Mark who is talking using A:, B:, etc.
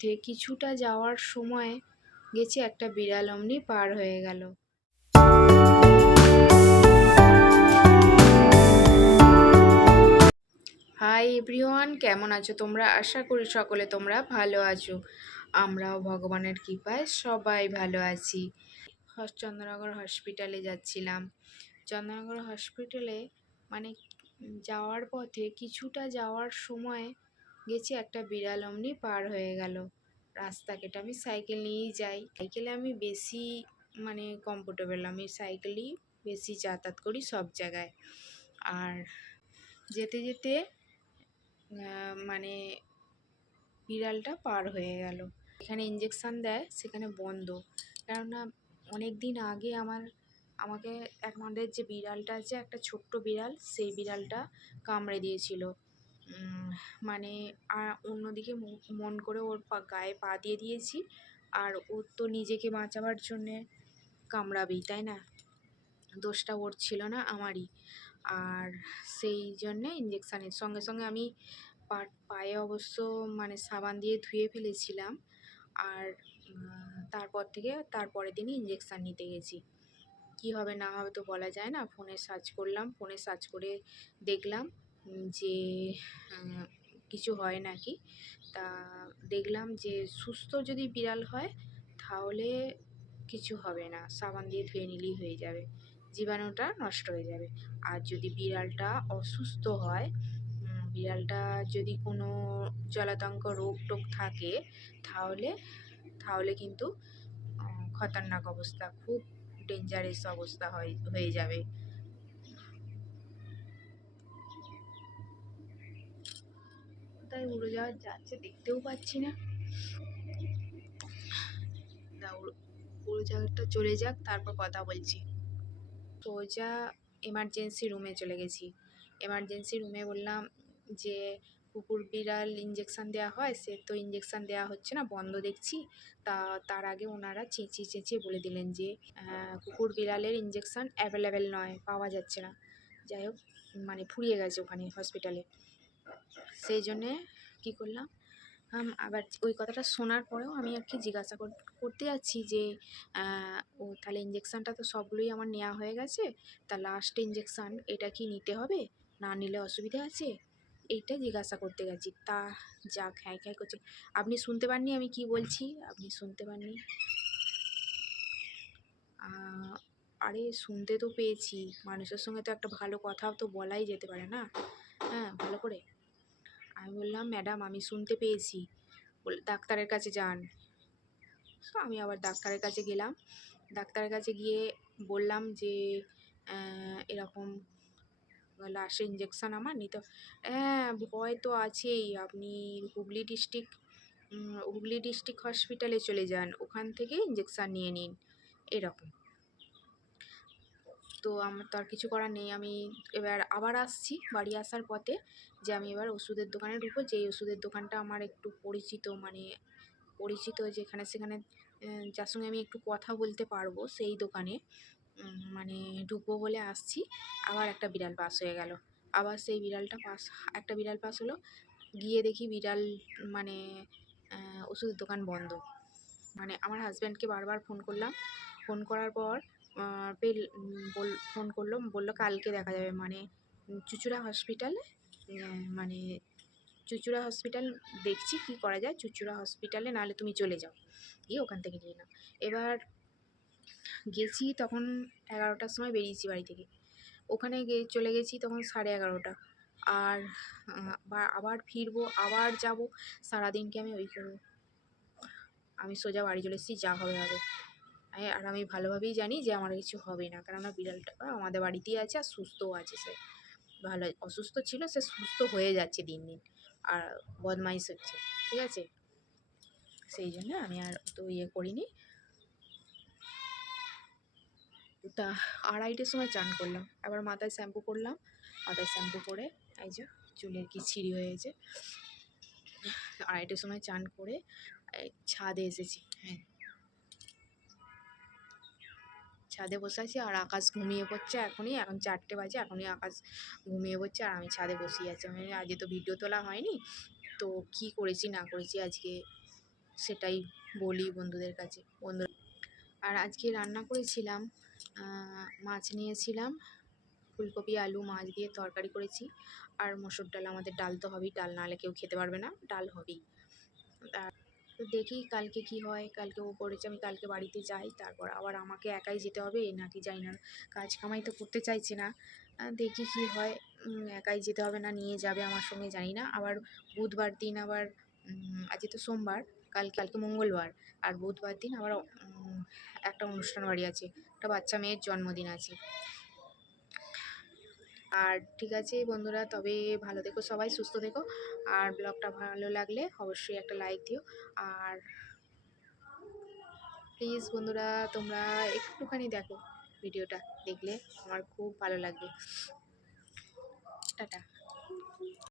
A: থেকে কিছুটা যাওয়ার সময় গেছি একটা বিড়াল অমনি পার হয়ে গেল। হাই এভরিওয়ান কেমন আছো তোমরা? আশা করি সকলে তোমরা ভালো আছো। আমরাও ভগবানের কৃপায় সবাই ভালো আছি। চন্দ্রনগর হসপিটালে যাচ্ছিলাম। চন্দ্রনগর হসপিটালে মানে যাওয়ার পথে কিছুটা যাওয়ার সময় গেছি, একটা বিড়াল অমনি পার হয়ে গেল। রাস্তা কেটে আমি সাইকেল নিয়েই যাই। সাইকেলে আমি বেশি মানে কমফোর্টেবল আমি সাইকেলই বেশি যাতায়াত করি সব জায়গায়। আর যেতে যেতে মানে বিড়ালটা পার হয়ে গেল। এখানে ইঞ্জেকশান দেয়, সেখানে বন্ধ। কেননা অনেক দিন আগে আমার, আমাকে আমাদের যে বিড়ালটা আছে, একটা ছোট্ট বিড়াল, সেই বিড়ালটা কামড়ে দিয়েছিল। মানে অন্যদিকে মন করে ওর পা, গায়ে পা দিয়ে দিয়েছি। আর ওর তো নিজেকে বাঁচাবার জন্যে কামড়াবেই, তাই না? দোষটা ওর ছিল না, আমারই। আর সেই জন্যে ইঞ্জেকশানের সঙ্গে সঙ্গে আমি পা পায়ে অবশ্য মানে সাবান দিয়ে ধুয়ে ফেলেছিলাম। আর তারপর থেকে তারপরের দিনই ইঞ্জেকশান নিতে গেছি। কী হবে না হবে তো বলা যায় না। ফোনে সার্চ করলাম, ফোনে সার্চ করে দেখলাম। যে কিছু হয় নাকি? তা দেখলাম যে, সুস্থ যদি বিড়াল হয়, তাহলে কিছু হবে না। সাবান দিয়ে ধুয়ে নিলেই হয়ে যাবে। জীবাণুটা নষ্ট হয়ে যাবে। আর যদি বিড়ালটা অসুস্থ হয় বিড়ালটা যদি কোনো জলাতঙ্ক রোগ টোগ থাকে, তাহলে তাহলে কিন্তু খতরনাক অবস্থা, খুব ডেঞ্জারাস অবস্থা হয়, হয়ে যাবে। কোথায় যাওয়া যাচ্ছে, দেখতেও পাচ্ছি না। না, উড়ে যাওয়াটা চলে যাক, তারপর কথা বলছি। সোজা এমার্জেন্সি রুমে চলে গেছি। এমার্জেন্সি রুমে বললাম যে, কুকুর বিড়াল ইঞ্জেকশান দেওয়া হয়, সে তো ইঞ্জেকশান দেওয়া হচ্ছে না, বন্ধ দেখছি। তা, তার আগে ওনারা চেঁচিয়ে চেঁচিয়ে বলে দিলেন যে কুকুর বিড়ালের ইঞ্জেকশান অ্যাভেলেবেল নয়, পাওয়া যাচ্ছে না। যাই হোক মানে ফুরিয়ে গেছে ওখানে হসপিটালে সেই জন্যে কী করলাম আবার ওই কথাটা শোনার পরেও আমি আর কি জিজ্ঞাসা কর- করতে যাচ্ছি যে ও তাহলে ইঞ্জেকশানটা তো সবগুলোই আমার নেওয়া হয়ে গেছে, তা লাস্ট ইঞ্জেকশান এটা কি নিতে হবে, না নিলে অসুবিধা আছে? এইটা জিজ্ঞাসা করতে গেছি, তা যা খ্যাই খ্যাঁ করছে। আপনি শুনতে পাননি আমি কি বলছি? আপনি শুনতে পাননি। আরে শুনতে তো পেয়েছি, মানুষের সঙ্গে তো একটা ভালো কথাও তো বলাই যেতে পারে না হ্যাঁ ভালো করে। আমি বললাম, ম্যাডাম, আমি শুনতে পেয়েছি। ডাক্তারের কাছে যান। তো আমি আবার ডাক্তারের কাছে গেলাম। ডাক্তারের কাছে গিয়ে বললাম যে এরকম লাস্টে ইঞ্জেকশান আমার নিতে হ্যাঁ ভয় তো আছেই। আপনি হুগলি ডিস্ট্রিক্ট হুগলি ডিস্ট্রিক্ট হসপিটালে চলে যান। ওখান থেকে ইঞ্জেকশান নিয়ে নিন। এরকম। তো আমার তো আর কিছু করার নেই। আমি এবার আবার আসছি বাড়ি আসার পথে যে আমি এবার ওষুধের দোকানে ঢুকবো। যেই ওষুধের দোকানটা আমার একটু পরিচিত মানে পরিচিত যেখানে সেখানে যার সঙ্গে আমি একটু কথা বলতে পারব, সেই দোকানে মানে ঢুকবো বলে আসছি। আবার একটা বিড়াল পাস হয়ে গেল। আবার সেই বিড়ালটা পাস, একটা বিড়াল পাস হলো। গিয়ে দেখি বিড়াল মানে ওষুধের দোকান বন্ধ। মানে আমার হাজব্যান্ডকে বারবার ফোন করলাম। ফোন করার পর পেল ফোন করল, বলল কালকে দেখা যাবে। মানে চুচুড়া হসপিটালে মানে চুচুড়া হসপিটাল দেখছি কি করা যায়, চুচুড়া হসপিটালে নাহলে তুমি চলে যাও। গিয়ে ওখান থেকে নিয়ে নাও। এবার গেছি তখন এগারোটার সময় বেরিয়েছি বাড়ি থেকে। ওখানে গিয়ে চলে গেছি তখন সাড়ে এগারোটা। আর আবার ফিরবো, আবার যাব, সারাদিনকে আমি ওই করব। আমি সোজা বাড়ি চলে এসেছি, যা হবে হবে। আর আমি ভালোভাবেই জানি যে আমার কিছু হবে না। কারণ আমার বিড়ালটা আমাদের বাড়িতেই আছে আর সুস্থও আছে। সে ভালো, অসুস্থ ছিল, সে সুস্থ হয়ে যাচ্ছে দিন দিন। আর বদমাইশ হচ্ছে, ঠিক আছে? সেই জন্য আমি আর তো ইয়ে করিনি। তা আড়াইটের সময় চান করলাম। আবার মাথায় শ্যাম্পু করলাম। মাথায় শ্যাম্পু করে, এই যে চুলের কি ছিঁড়ি হয়েছে। আড়াইটের সময় চান করে ছাদে এসেছি। হ্যাঁ। ছাদে বসে আছি আর আকাশ ঘুমিয়ে পড়ছে এখনই। এখন চারটে বাজে, এখনই আকাশ ঘুমিয়ে পড়ছে আর আমি ছাদে বসেই আছি। আমি আজকে তো ভিডিও তোলা হয়নি, তো কি করেছি না করেছি আজকে সেটাই বলি বন্ধুদের কাছে। বন্ধু আর আজকে রান্না করেছিলাম মাছ নিয়েছিলাম, ফুলকপি, আলু, মাছ দিয়ে তরকারি করেছি। আর মসুর ডাল, আমাদের ডাল তো হবেই, ডাল নাহলে কেউ খেতে পারবে না, ডাল হবেই। আর তো দেখি কালকে কি হয়, কালকে ও করেছে, আমি কালকে বাড়িতে যাই, তারপর আবার আমাকে একাই যেতে হবে নাকি যাই না, কাজ কামাই তো করতে চাইছে না। দেখি কি হয় একাই যেতে হবে না, নিয়ে যাবে আমার সঙ্গে, জানি না, আবার বুধবার দিন আবার আজকে তো সোমবার কাল কালকে মঙ্গলবার, আর বুধবার দিন আবার একটা অনুষ্ঠান বাড়ি আছে, একটা বাচ্চা মেয়ের জন্মদিন আছে। আর ঠিক আছে বন্ধুরা, তবে ভালো দেখো সবাই, সুস্থ দেখো আর ব্লগটা ভালো লাগলে অবশ্যই একটা লাইক দিও। আর প্লিজ বন্ধুরা, তোমরা একটুখানি দেখো ভিডিওটা, দেখলে আমার খুব ভালো লাগবে। টাটা।